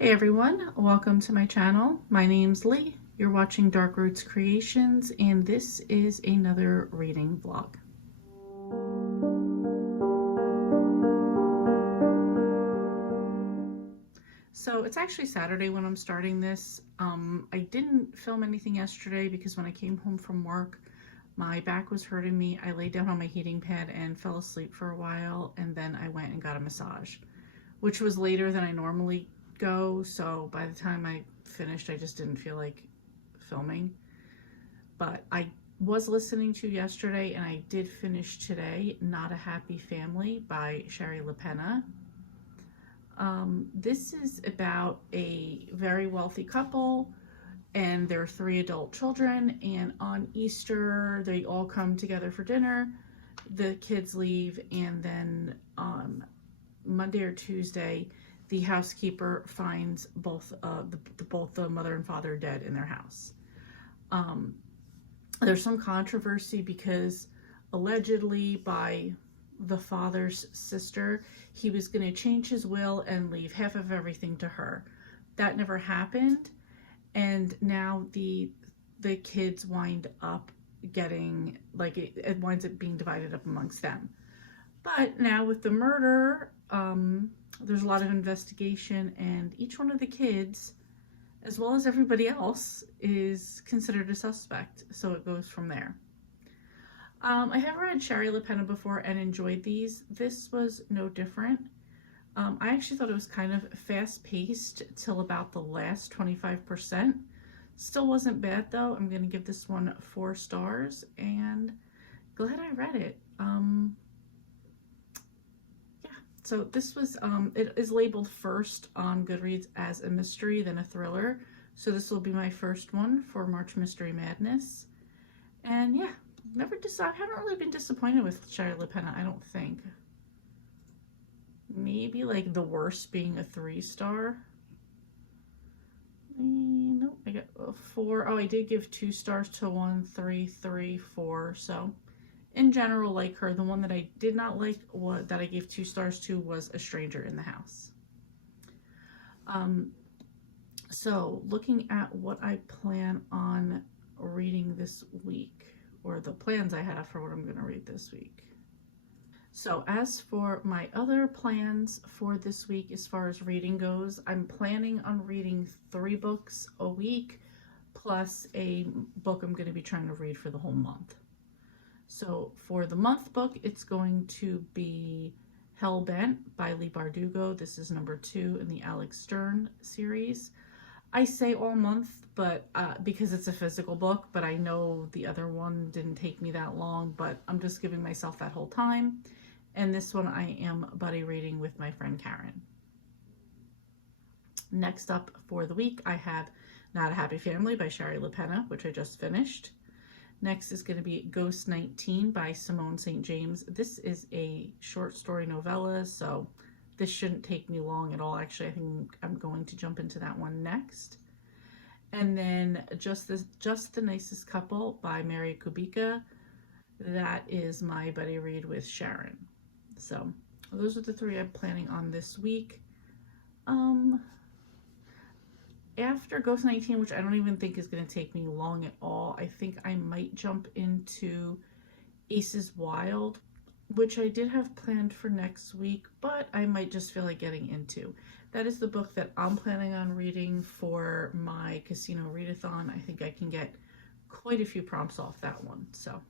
Hey everyone, welcome to my channel. My name's Lee. You're watching Dark Roots Creations, and this is another reading vlog. So it's actually Saturday when I'm starting this. I didn't film anything yesterday because when I came home from work, my back was hurting me. I laid down on my heating pad and fell asleep for a while, and then I went and got a massage, which was later than I normally go. So by the time I finished, I just didn't feel like filming. But I was listening to yesterday, and I did finish today, Not a Happy Family by Shari LaPena. This is about a very wealthy couple and their 3 adult children, and on Easter they all come together for dinner. The kids leave, and then on Monday or Tuesday the housekeeper finds both the mother and father dead in their house. There's some controversy because allegedly by the father's sister, he was going to change his will and leave half of everything to her. That never happened, and now the kids wind up getting, like, it winds up being divided up amongst them. But now with the murder, there's a lot of investigation, and each one of the kids, as well as everybody else, is considered a suspect. So it goes from there. I have read Shari LaPena before and enjoyed these. This was no different. I actually thought it was kind of fast-paced till about the last 25%. Still wasn't bad though. I'm going to give this one 4 stars, and glad I read it. So this was, it is labeled first on Goodreads as a mystery, then a thriller. So this will be my first one for March Mystery Madness. And yeah, I haven't really been disappointed with Shari LaPena, I don't think. Maybe like the worst being a 3-star. No, I got a 4. Oh, I did give 2 stars to 1, 3, 3, 4. So in general, like her. The one that I did not like, that I gave 2 stars to, was A Stranger in the House. So looking at what I plan on reading this week, or the plans I have for what I'm going to read this week. So as for my other plans for this week, as far as reading goes, I'm planning on reading 3 books a week, plus a book I'm going to be trying to read for the whole month. So for the month book, it's going to be Hellbent by Leigh Bardugo. This is number 2 in the Alex Stern series. I say all month, but because it's a physical book, but I know the other one didn't take me that long, but I'm just giving myself that whole time. And this one I am buddy reading with my friend Karen. Next up for the week, I have Not a Happy Family by Shari LaPena, which I just finished. Next is going to be Ghost 19 by Simone St. James. This is a short story novella, so this shouldn't take me long at all. Actually, I think I'm going to jump into that one next. And then Just the Nicest Couple by Mary Kubica. That is my buddy read with Sharon. So those are the 3 I'm planning on this week. After Ghost 19, which I don't even think is going to take me long at all, I think I might jump into Aces Wild, which I did have planned for next week, but I might just feel like getting into. That is the book that I'm planning on reading for my casino readathon. I think I can get quite a few prompts off that one. So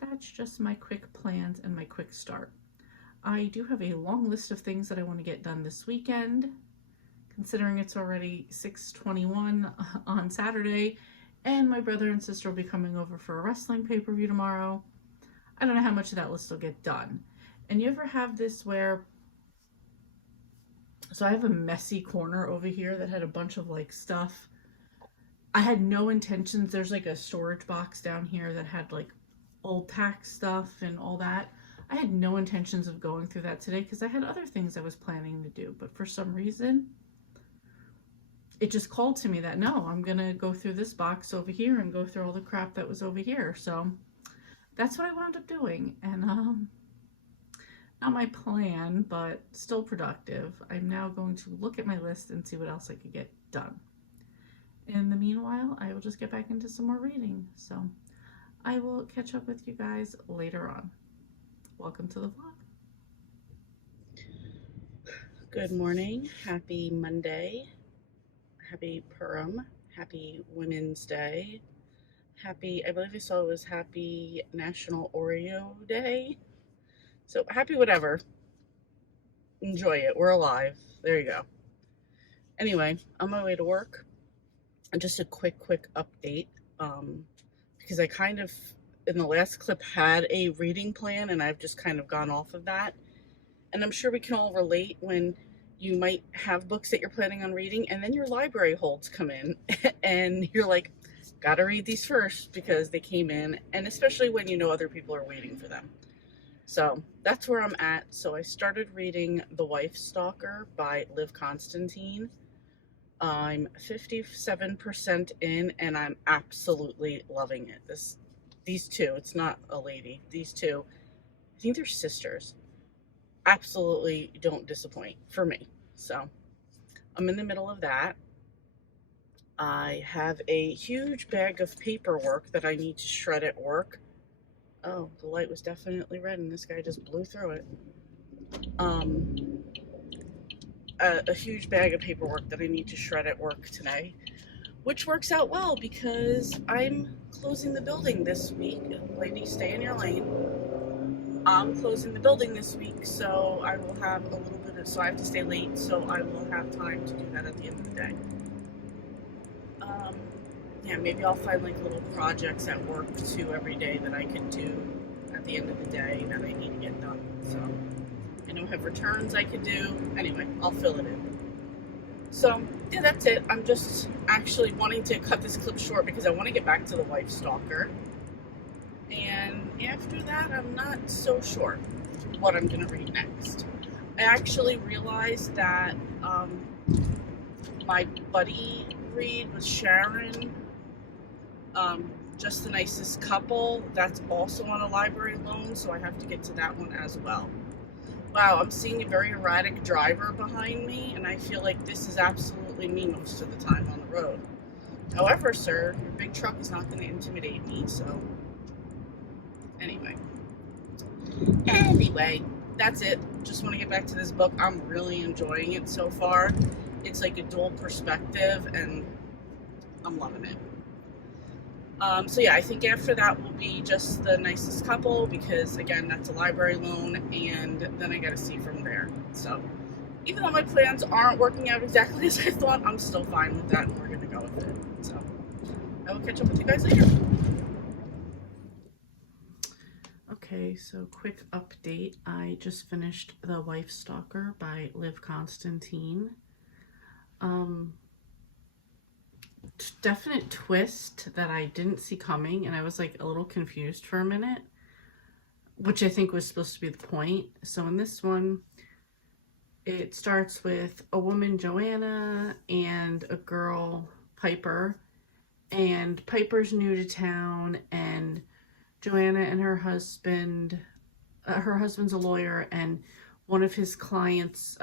that's just my quick plans and my quick start. I do have a long list of things that I want to get done this weekend, considering it's already 6:21 on Saturday, and my brother and sister will be coming over for a wrestling pay-per-view tomorrow. I don't know how much of that list will get done. And you ever have this where, so I have a messy corner over here that had a bunch of like stuff. I had no intentions. There's like a storage box down here that had like old tax stuff and all that. I had no intentions of going through that today because I had other things I was planning to do, but for some reason it just called to me that no, I'm gonna go through this box over here and go through all the crap that was over here. So that's what I wound up doing. And Not my plan, but still productive. I'm now going to look at my list and see what else I could get done. In the meanwhile, I will just get back into some more reading. So I will catch up with you guys later on. Welcome to the vlog. Good morning. Happy Monday. Happy Purim. Happy Women's Day. Happy, I believe I saw it was Happy National Oreo Day. So happy whatever. Enjoy it. We're alive. There you go. Anyway, on my way to work, just a quick update. Because I kind of, in the last clip, had a reading plan and I've just kind of gone off of that. And I'm sure we can all relate when you might have books that you're planning on reading and then your library holds come in and you're like, gotta read these first because they came in, and especially when you know other people are waiting for them. So that's where I'm at. So I started reading The Wife Stalker by Liv Constantine. I'm 57% in and I'm absolutely loving it. These two, it's not a lady, these two, I think they're sisters, absolutely don't disappoint for me. So I'm in the middle of that. I have a huge bag of paperwork that I need to shred at work. Oh, the light was definitely red and this guy just blew through it. A huge bag of paperwork that I need to shred at work today, which works out well because I'm closing the building this week. Ladies, stay in your lane. I'm closing the building this week, so I will have a little bit of, so I have to stay late, so I will have time to do that at the end of the day. Yeah, maybe I'll find like little projects at work too every day that I can do at the end of the day that I need to get done. So I don't have returns I could do. Anyway, I'll fill it in. So yeah, that's it. I'm just actually wanting to cut this clip short because I want to get back to The Wife Stalker. And after that, I'm not so sure what I'm going to read next. I actually realized that my buddy read with Sharon, Just the Nicest Couple, that's also on a library loan, so I have to get to that one as well. Wow, I'm seeing a very erratic driver behind me, and I feel like this is absolutely me most of the time on the road. However, sir, your big truck is not going to intimidate me, so anyway, that's it. Just want to get back to this book. I'm really enjoying it so far. It's like a dual perspective, and I'm loving it. So yeah, I think after that will be Just the Nicest Couple, because again, that's a library loan, and then I gotta see from there. So even though my plans aren't working out exactly as I thought, I'm still fine with that, and we're gonna go with it. So I will catch up with you guys later. Okay, so quick update. I just finished The Wife Stalker by Liv Constantine. Definite twist that I didn't see coming, and I was like a little confused for a minute, which I think was supposed to be the point. So in this one, it starts with a woman, Joanna, and a girl, Piper, and Piper's new to town, and Joanna and her husband's a lawyer, and one of his clients,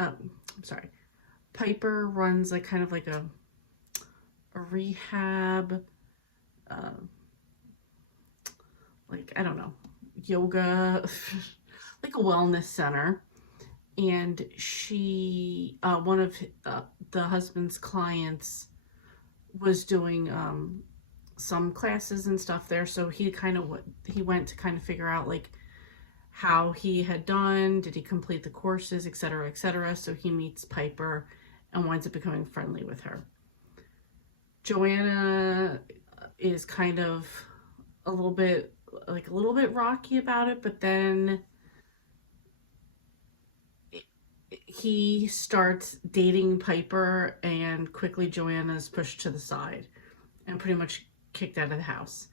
Piper runs like kind of like a rehab, like, I don't know, yoga, like a wellness center. And she, one of the husband's clients was doing some classes and stuff there. So he went to kind of figure out like how he had done, did he complete the courses, etc., etc. So he meets Piper and winds up becoming friendly with her. Joanna is kind of a little bit rocky about it, but then he starts dating Piper, and quickly Joanna's pushed to the side and pretty much kicked out of the house.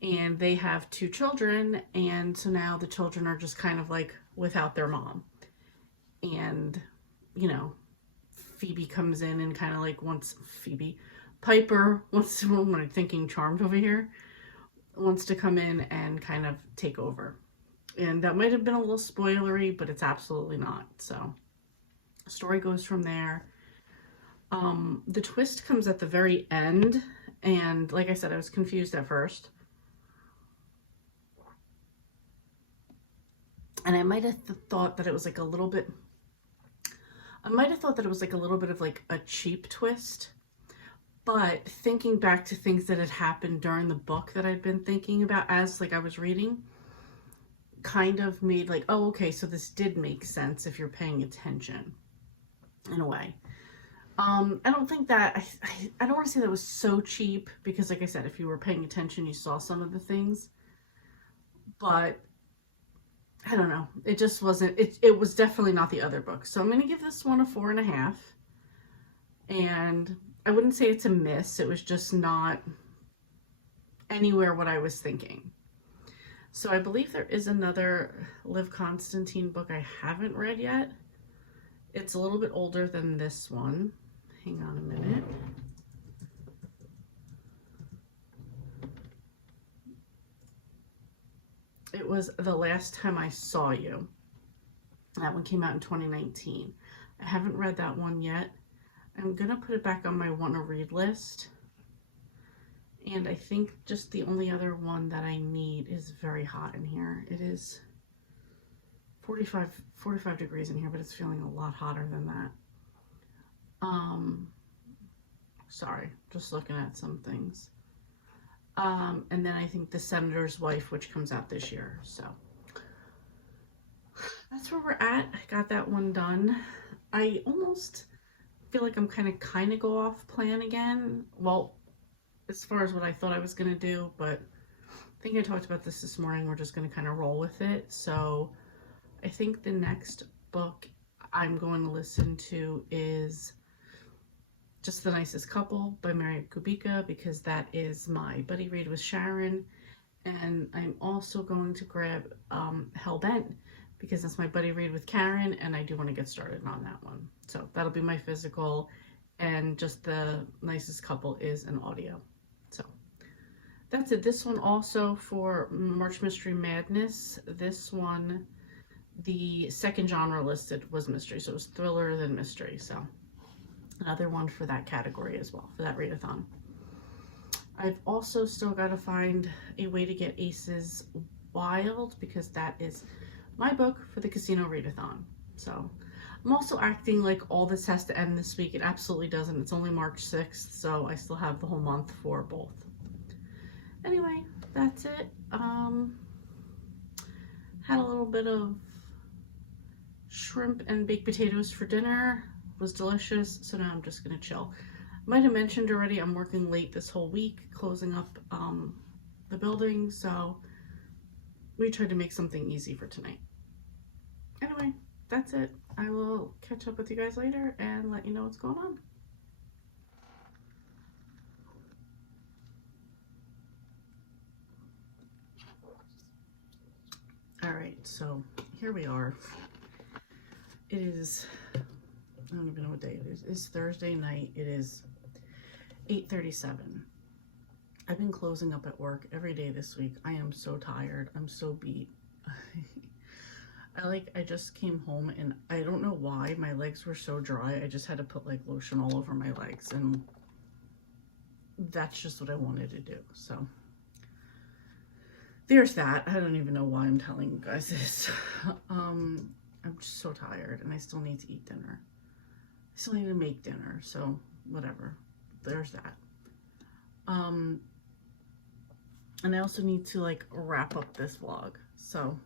And they have 2 children, and so now the children are just kind of like without their mom. And, you know, Phoebe comes in and kind of like Piper wants to, I'm thinking Charmed over here, wants to come in and kind of take over. And that might have been a little spoilery, but it's absolutely not. So the story goes from there. The twist comes at the very end, and like I said, I was confused at first. And I might have thought that it was like a little bit, I might have thought that it was like a little bit of like a cheap twist. But thinking back to things that had happened during the book that I'd been thinking about as like I was reading, kind of made like, oh, okay, so this did make sense if you're paying attention in a way. I don't think that, I don't want to say that was so cheap, because like I said, if you were paying attention, you saw some of the things, but I don't know. It just wasn't, it was definitely not the other book. So I'm going to give this one a 4.5, and I wouldn't say it's a miss. It was just not anywhere what I was thinking. So I believe there is another Liv Constantine book I haven't read yet. It's a little bit older than this one. Hang on a minute. It was The Last Time I Saw You. That one came out in 2019. I haven't read that one yet. I'm going to put it back on my want to read list. And I think just the only other one that I need is very hot in here. It is 45 degrees in here, but it's feeling a lot hotter than that. Sorry, just looking at some things. And then I think The Senator's Wife, which comes out this year. So that's where we're at. I got that one done. I almost feel like I'm kind of go off plan again. Well, as far as what I thought I was going to do, but I think I talked about this morning. We're just going to kind of roll with it. So I think the next book I'm going to listen to is Just the Nicest Couple by Mary Kubica, because that is my buddy read with Sharon. And I'm also going to grab Hellbent, because that's my buddy read with Karen, and I do want to get started on that one. So that'll be my physical, and Just the Nicest Couple is an audio. So that's it. This one also for March Mystery Madness. This one, the second genre listed was mystery, so it was thriller then mystery. So another one for that category as well, for that readathon. I've also still got to find a way to get Aces Wild, because that is my book for the Casino Readathon. So I'm also acting like all this has to end this week. It absolutely doesn't. It's only March 6th, so I still have the whole month for both. Anyway, that's it. Had a little bit of shrimp and baked potatoes for dinner. It was delicious, so now I'm just gonna chill. Might have mentioned already, I'm working late this whole week, closing up the building, so we tried to make something easy for tonight. Anyway, that's it. I will catch up with you guys later and let you know what's going on. All right, so here we are. It is, I don't even know what day it is. It's Thursday night. It is 8:37. I've been closing up at work every day this week. I am so tired. I'm so beat. I just came home, and I don't know why my legs were so dry. I just had to put like lotion all over my legs, and that's just what I wanted to do. So there's that. I don't even know why I'm telling you guys this. I'm just so tired, and I still need to eat dinner. I still need to make dinner, so whatever. There's that. And I also need to like wrap up this vlog. So,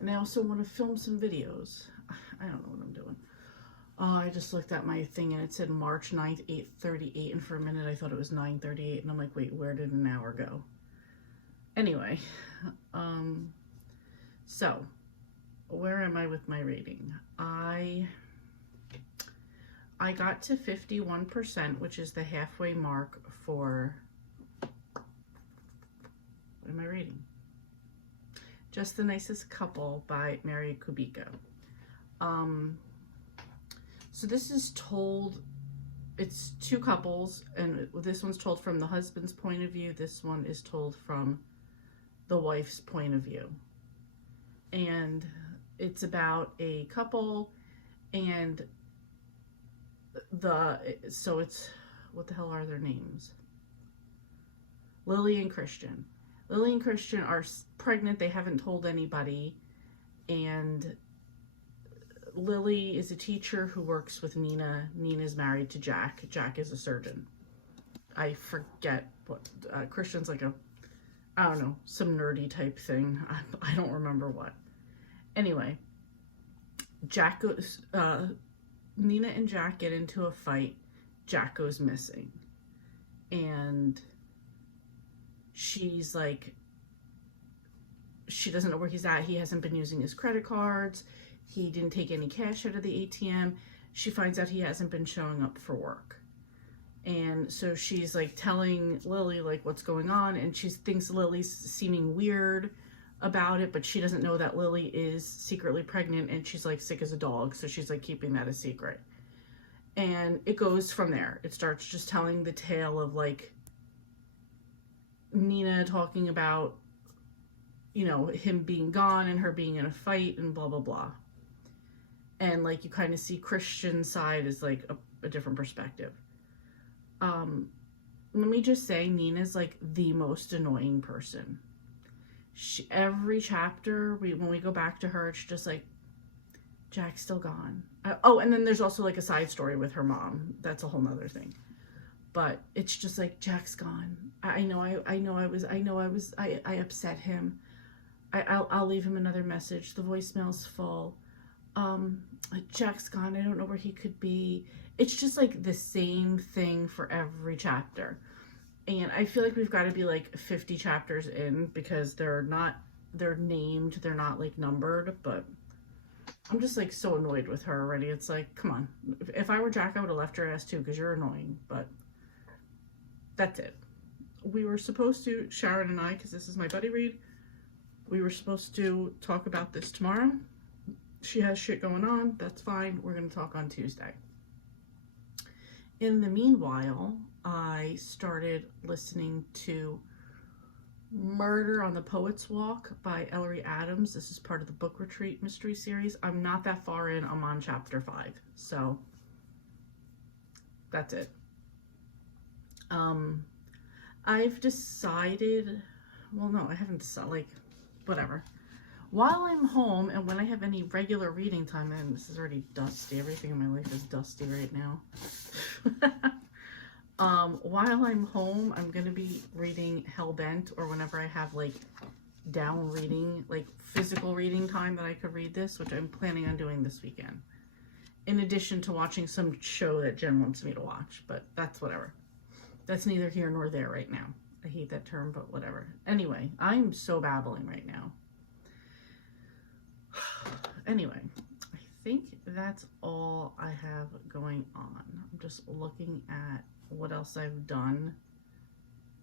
and I also want to film some videos. I don't know what I'm doing. I just looked at my thing and it said March 9th, 8:38, and for a minute I thought it was 9:38, and I'm like, wait, where did an hour go? Anyway, so where am I with my rating? I got to 51%, which is the halfway mark for, what am I reading? Just the Nicest Couple by Mary Kubica. So this is told, it's two couples, and this one's told from the husband's point of view. This one is told from the wife's point of view. and it's about a couple, and it's, what the hell are their names? Lily and Christian. Lily and Christian are pregnant. They haven't told anybody. And Lily is a teacher who works with Nina. Nina's married to Jack. Jack is a surgeon. I forget what. Christian's like I don't know, some nerdy type thing. I don't remember what. Anyway, Jack goes, Nina and Jack get into a fight. Jack goes missing. And she's like, she doesn't know where he's at. He hasn't been using his credit cards. He didn't take any cash out of the ATM. She finds out he hasn't been showing up for work. And so she's like telling Lily like what's going on, and she thinks Lily's seeming weird about it, but she doesn't know that Lily is secretly pregnant, and she's like sick as a dog, so she's like keeping that a secret. And it goes from there. It starts just telling the tale of like Nina talking about, you know, him being gone and her being in a fight and blah blah blah. And like you kind of see Christian's side as like a different perspective. Let me just say, Nina's like the most annoying person. Every chapter, when we go back to her, it's just like, Jack's still gone. And then there's also like a side story with her mom. That's a whole nother thing. But it's just like, Jack's gone. I upset him. I'll leave him another message. The voicemail's full. Jack's gone. I don't know where he could be. It's just like the same thing for every chapter. And I feel like we've got to be like 50 chapters in, because they're named, they're not like numbered, but I'm just like so annoyed with her already. It's like, come on. If I were Jack, I would have left her ass too, because you're annoying, but that's it. We were supposed to, Sharon and I, because this is my buddy read, we were supposed to talk about this tomorrow. She has shit going on. That's fine. We're going to talk on Tuesday. In the meanwhile, I started listening to Murder on the Poet's Walk by Ellery Adams. This is part of the Book Retreat mystery series. I'm not that far in. I'm on chapter 5. So that's it. I've decided, well, no, I haven't decided, like, whatever. While I'm home and when I have any regular reading time, and this is already dusty, everything in my life is dusty right now. While I'm home, I'm going to be reading Hellbent, or whenever I have like down reading, like physical reading time that I could read this, which I'm planning on doing this weekend. In addition to watching some show that Jen wants me to watch, but that's whatever. That's neither here nor there right now. I hate that term, but whatever. Anyway, I'm so babbling right now. Anyway, I think that's all I have going on. I'm just looking at what else I've done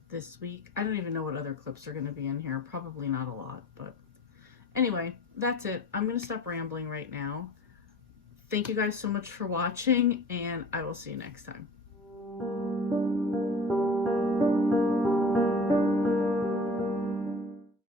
this week. I don't even know what other clips are going to be in here. Probably not a lot, but anyway, that's it. I'm going to stop rambling right now. Thank you guys so much for watching, and I will see you next time.